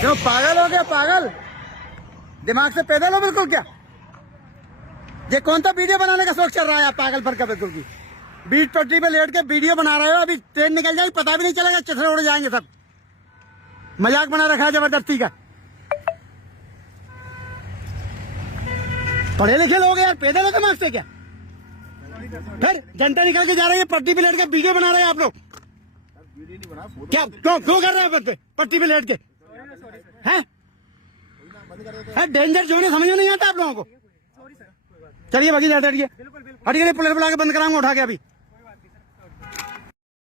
क्यों पागल हो गया? पागल दिमाग से पैदल हो बिल्कुल क्या? ये कौन सा वीडियो बनाने का शौक चल रहा है? आप पागल पर का बिल्कुल की बीच पट्टी पे लेट के वीडियो बना रहे हो। अभी ट्रेन निकल जाएगी, पता भी नहीं चलेगा, चिथड़े उड़ जाएंगे सब। मजाक बना रखा है जबरदस्ती का। पढ़े लिखे लोग यार, पैदल हो दिमाग से क्या? फिर जनता निकल के जा रही है, पट्टी पे लेट के वीडियो बना रहे हैं आप लोग। क्या क्यों कर रहे हैं पट्टी पे लेट के? हैं डेंजर जोन है, समझ में नहीं आता आप लोगों को। चलिए बाकी हटिए, पुलिस बुला के बंद कराऊंगा उठा के अभी।